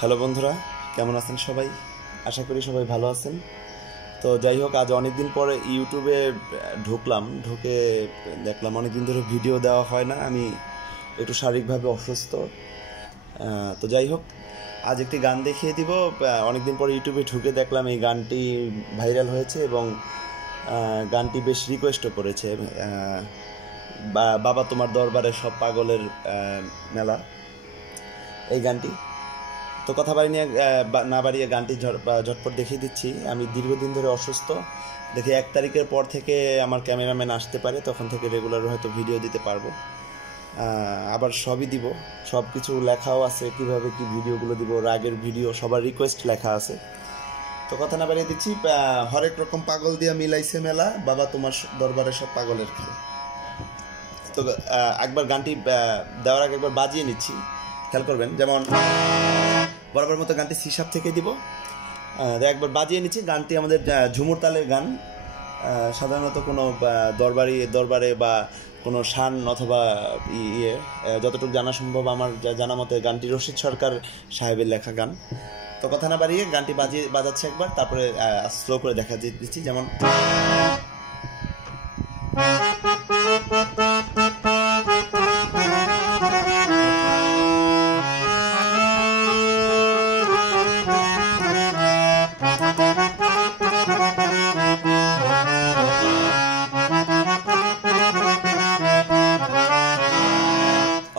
Hello বন্ধুরা, কেমন আছেন সবাই? আশা করি সবাই ভালো আছেন। তো যাই হোক, আজ অনেকদিন পরে ইউটিউবে ঢুকে দেখলাম অনেকদিন ধরে ভিডিও দেওয়া হয় না। আমি একটু শারীরিকভাবে অসুস্থ। তো যাই হোক, আজ একটি গান দেখিয়ে দিব। অনেকদিন পরে ইউটিউবে ঢুকে দেখলাম এই গানটি ভাইরাল হয়েছে এবং গানটি বেশ রিকোয়েস্টও করেছে। বাবা তোমার দরবারে সব পাগলের মেলা, এই গানটি। তো কথা না বাড়িয়ে গানটি ঝটপট দেখিয়ে দিচ্ছি। আমি দীর্ঘদিন ধরে অসুস্থ, দেখি 1 তারিখের পর থেকে আমার ক্যামেরাম্যান আসতে পারে, তখন থেকে রেগুলার হয়তো ভিডিও দিতে পারবো। আবার সবই দিব, সব কিছু লেখাও আছে, কিভাবে কি ভিডিওগুলো দিব, রাগের ভিডিও, সবার রিকোয়েস্ট লেখা আছে। তো কথা না বাড়িয়ে দিচ্ছি। হরেক রকম পাগল দিয়া মিলাইছে মেলা, বাবা তোমার দরবারে সব পাগলের খেলা। তো একবার গানটি দেওয়ার আগে একবার বাজিয়ে নিচ্ছি, খেয়াল করবেন। যেমন বরাবর মতো গানটি সি শার্প থেকে দিব, একবার বাজিয়ে নিচ্ছি। গানটি আমাদের ঝুমুর তালের গান। সাধারণত কোনো দরবারে বা কোনো শান অথবা যতটুকু জানা সম্ভব আমার জানা মতে গানটি রশিদ সরকার সাহেবের লেখা গান। তো কথা না বাড়িয়ে গানটি বাজাচ্ছে একবার, তারপরে স্লো করে দেখা দিচ্ছি। যেমন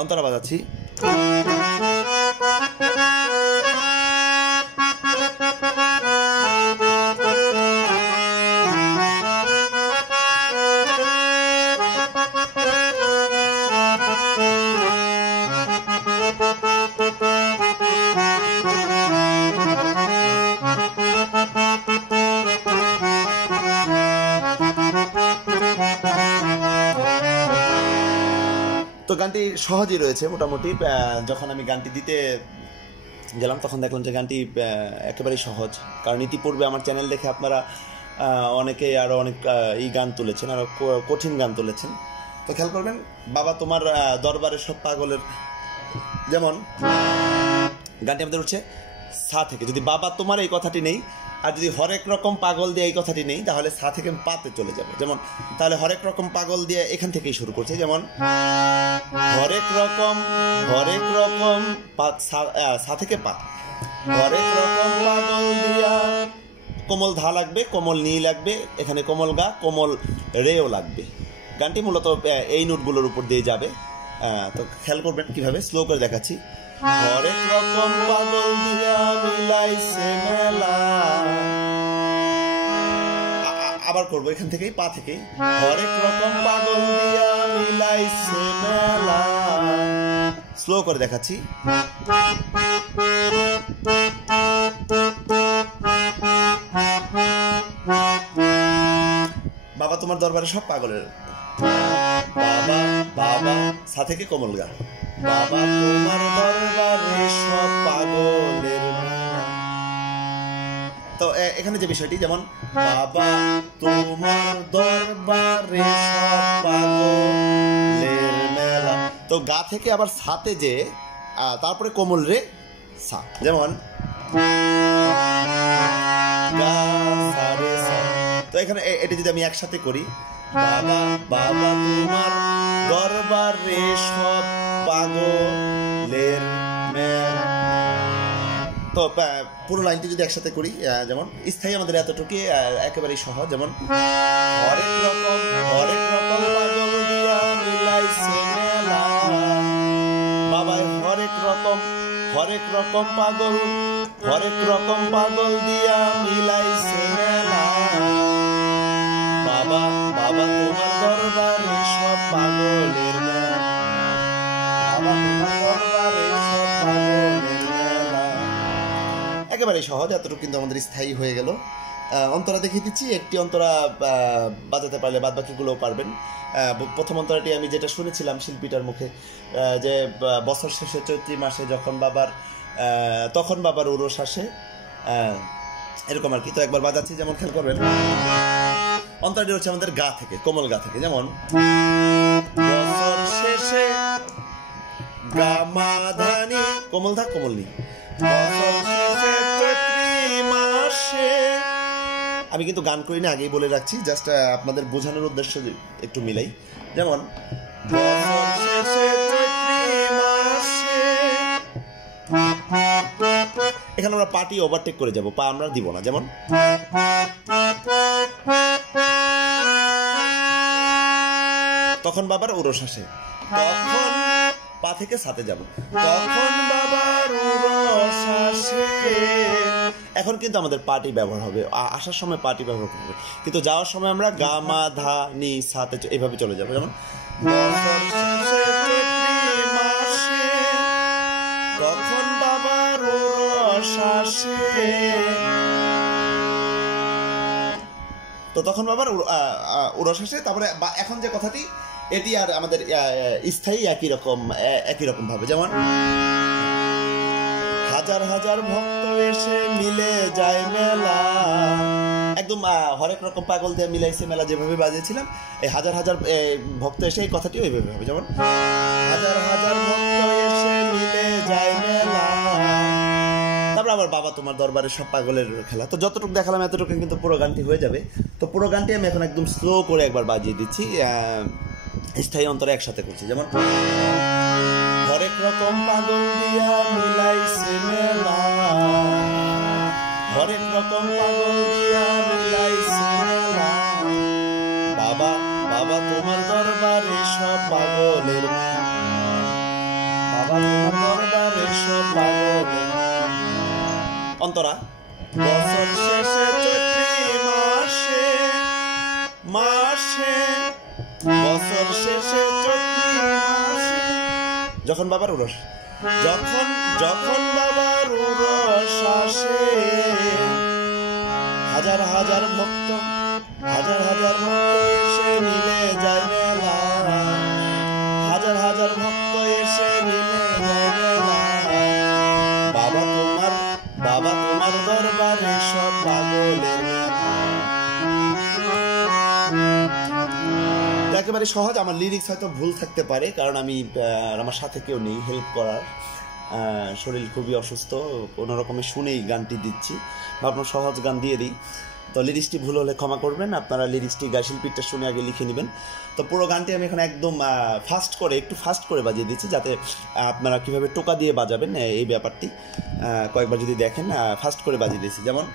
অন্তরা বাজাচ্ছি। তো গানটি সহজই রয়েছে মোটামুটি। যখন আমি গানটি দিতে গেলাম তখন দেখলাম যে গানটি একেবারেই সহজ, কারণ ইতিপূর্বে আমার চ্যানেল দেখে আপনারা অনেকে আরও অনেক এই গান তুলেছেন, আরও কঠিন গান তুলেছেন। তো খেয়াল করবেন, বাবা তোমার দরবারে সব পাগলের, যেমন গানটি আমাদের উঠছে সা থেকে। যদি বাবা তোমার এই কথাটি নেই, আর যদি হরেক রকম পাগল দিয়ে এই কথাটি নেই, তাহলে সা থেকে পাতে চলে যাবে। যেমন তাহলে হরেক রকম পাগল দিয়ে এখান থেকেই শুরু করছে। যেমন হরেক রকম সা থেকে পা, হরেক রকম পাগল দিয়া, কোমল ধা লাগবে, কোমল নি লাগবে, এখানে কোমল গা, কোমল রেও লাগবে। গানটি মূলত এই নোটগুলোর উপর দিয়ে যাবে। তো খেয়াল করবেন কিভাবে, স্লো করে দেখাচ্ছি। হরেক রকম পাগল দিয়া মিলাইছে মেলা, আবার করবো এখান থেকেই, পা থেকেই। হরেক রকম পাগল দিয়া মিলাইছে মেলা, স্লো করে দেখাচ্ছি। বাবা তোমার দরবারে সব পাগলের, বাবা বাবা সা থেকে কোমল গা, বাবা তোমার দরবারে সব পাগলের। তো এখানে যে বিষয়টি, যেমন বাবা তোমার দরবারে সব পাগলের মেলা, তো গা থেকে আবার সাতে যে, তারপরে কোমল রে সা। যেমন গা সা রে সা। তো এখানে এটা যদি আমি একসাথে করি, বাবা বাবা তোমার দরবারে সব পাগলের মেলা। তো পুরো লাইনটি যদি একসাথে করি, যেমন স্থায়ী আমাদের এতটুকু একেবারেই সহজ। যেমন হরেক রকম পাগল দিয়া মিলাইছে মেলা, বাবা হরেক রকম পাগল দিয়া মিলাইছে মেলা, বাবা বাবা তোমার দরবারে সব পাগলের মেলা, বাবা তোমার দরবারে সব পাগলের মেলা। একেবারেই সহজ, এতটুকু কিন্তু আমাদের স্থায়ী হয়ে গেল। অন্তরা দেখিয়ে দিচ্ছি। একটি অন্তরা বাজাতে পারলে বাদ বাকিগুলোও পারবেন। প্রথম অন্তরাটি আমি যেটা শুনেছিলাম শিল্পীটার মুখে, যে বছর শেষে চৈত্রী মাসে তখন বাবার উরস আসে, এরকম আর কি। তো একবার বাজাচ্ছি, যেমন খেয়াল করবেন। অন্তরাটি হচ্ছে আমাদের গা থেকে, কোমল গা থেকে। যেমন বছর শেষে গামাধানি কোমল থাক, কোমল নি। বছর শেষে চৈত্রি মাসে, আমি কিন্তু গান করি না, আগেই বলে রাখছি, জাস্ট আপনাদের বোঝানোর উদ্দেশ্য একটু মিলাই। যেমন বছর শেষে চৈত্রি মাসে, এখানে আমরা পাটি ওভারটেক করে যাব, পা আমরা দিব না। যেমন তখন বাবার উরস আসে, তখন পা থেকে সাথে যাব, তখন বাবার উরস আসে। এখন কিন্তু আমাদের পাটি ব্যবহার হবে, আসার সময় পাটি ব্যবহার করবে, কিন্তু যাওয়ার সময় আমরা গা মা ধা নি সাথে এভাবে চলে যাবো। যেমন বছর শেষে চৈত্রি মাসে, তখন বাবার উরস আসে। তো তখন বাবার উরস আসে। তারপরে এখন যে কথাটি, এটি আর আমাদের স্থায়ী একই রকম ভাবে। যেমন হাজার হাজার ভক্ত এসে মিলে যায় মেলা, একদম হরেক রকম পাগল দিয়ে মিলাইছে মেলা, যেভাবে বাজিয়েছিলাম এই হাজার হাজার ভক্ত এসে, এই কথাটিও এইভাবে হবে। যেমন হাজার হাজার ভক্ত এসে মিলে যায় মেলা। তারপর আবার বাবা তোমার দরবারে সব পাগলের খেলা। তো যতটুকু দেখালাম এতটুকু কিন্তু পুরো গানটি হয়ে যাবে। তো পুরো গানটি আমি এখন একদম স্লো করে একবার বাজিয়ে দিচ্ছি, স্থায়ী অন্তরে একসাথে করছি। যেমন হরেক রকম পাগল দিয়া মিলাইছে মেলা, হরেক রকম পাগল দিয়া মিলাইছে মেলা। বাবা বাবা তোমার দরবারে সব পাগলের, বাবা তোমার দরবারে সব পাগলের। অন্তরা বছর শেষে চৈত্রি মাসে, মাসে বছর শেষে চৈত্রি মাসে, যখন বাবার উরস, যখন যখন বাবার উরস আসে। হাজার হাজার ভক্ত, হাজার হাজার ভক্ত এসে মিলে যায় মেলা, হাজার হাজার ভক্ত এসে মিলে যায় মেলা। বাবা তোমার, বাবা তোমার দরবারে সব পাগলের। একেবারে সহজ। আমার লিরিক্স হয়তো ভুল থাকতে পারে, কারণ আমি আমার সাথে কেউ নেই হেল্প করার, শরীর খুবই অসুস্থ, কোনো রকমে শুনেই গানটি দিচ্ছি, ভাবলাম সহজ গান দিয়ে দিই। তো লিরিক্সটি ভুল হলে ক্ষমা করবেন, আপনারা লিরিক্সটি শিল্পীটা শুনে আগে লিখে নেবেন। তো পুরো গানটি আমি এখন একদম একটু ফাস্ট করে বাজিয়ে দিচ্ছি, যাতে আপনারা কীভাবে টোকা দিয়ে বাজাবেন এই ব্যাপারটি কয়েকবার যদি দেখেন, ফাস্ট করে বাজিয়ে দিয়েছি। যেমন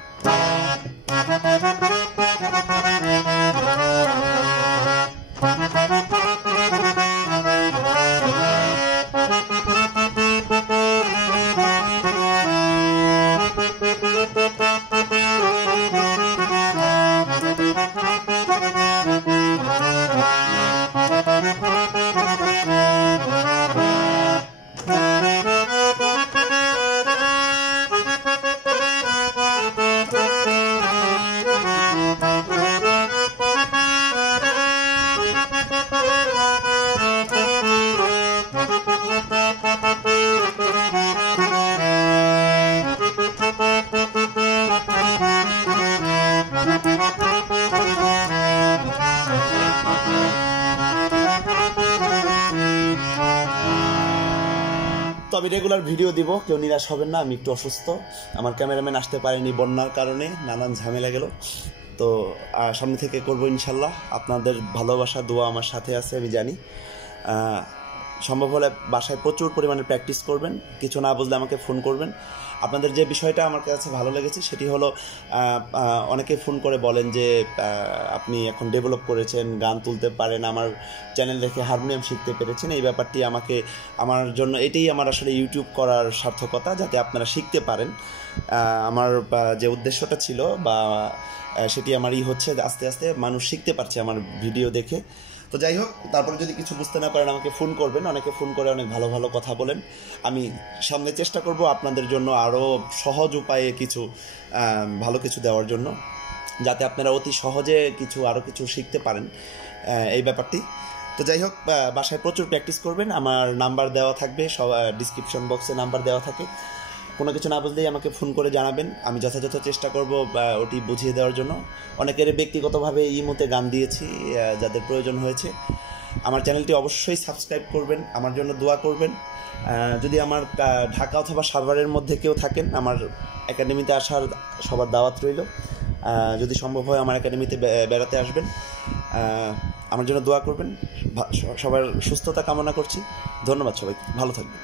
তো আমি রেগুলার ভিডিও দিব, কেউ নিরাশ হবেন না। আমি একটু অসুস্থ, আমার ক্যামেরাম্যান আসতে পারেনি বন্যার কারণে, নানান ঝামেলা গেল। তো সামনে থেকে করবো ইনশাল্লাহ। আপনাদের ভালোবাসা দোয়া আমার সাথে আছে, আমি জানি। সম্ভব হলে বাসায় প্রচুর পরিমাণে প্র্যাকটিস করবেন, কিছু না বুঝলে আমাকে ফোন করবেন। আপনাদের যে বিষয়টা আমার কাছে ভালো লেগেছে সেটি হলো, অনেকে ফোন করে বলেন যে আপনি এখন ডেভেলপ করেছেন, গান তুলতে পারেন, আমার চ্যানেল দেখে হারমোনিয়াম শিখতে পেরেছেন। এই ব্যাপারটি আমার জন্য এটাই আমার আসলে ইউটিউব করার সার্থকতা, যাতে আপনারা শিখতে পারেন। আমার যে উদ্দেশ্যটা ছিল বা সেটি আমারই হচ্ছে, আস্তে আস্তে মানুষ শিখতে পারছে আমার ভিডিও দেখে। তো যাই হোক, তারপরে যদি কিছু বুঝতে না পারেন আমাকে ফোন করবেন। অনেকে ফোন করে অনেক ভালো ভালো কথা বলেন। আমি সামনে চেষ্টা করব আপনাদের জন্য আরও সহজ উপায়ে কিছু ভালো কিছু দেওয়ার জন্য, যাতে আপনারা অতি সহজে আরও কিছু শিখতে পারেন এই ব্যাপারটি। তো যাই হোক, বাসায় প্রচুর প্র্যাকটিস করবেন। আমার নাম্বার দেওয়া থাকবে, সব ডিসক্রিপশন বক্সে নাম্বার দেওয়া থাকে। কোনো কিছু না বুঝলেই আমাকে ফোন করে জানাবেন, আমি যথাযথ চেষ্টা করব ওটি বুঝিয়ে দেওয়ার জন্য। অনেকের ব্যক্তিগতভাবে ইমোতে গান দিয়েছি যাদের প্রয়োজন হয়েছে। আমার চ্যানেলটি অবশ্যই সাবস্ক্রাইব করবেন, আমার জন্য দোয়া করবেন। যদি আমার ঢাকা অথবা সাভারের মধ্যে কেউ থাকেন, আমার একাডেমিতে আসার সবার দাওয়াত রইল। যদি সম্ভব হয় আমার একাডেমিতে বেড়াতে আসবেন। আমার জন্য দোয়া করবেন। সবার সুস্থতা কামনা করছি। ধন্যবাদ সবাইকে, ভালো থাকবেন।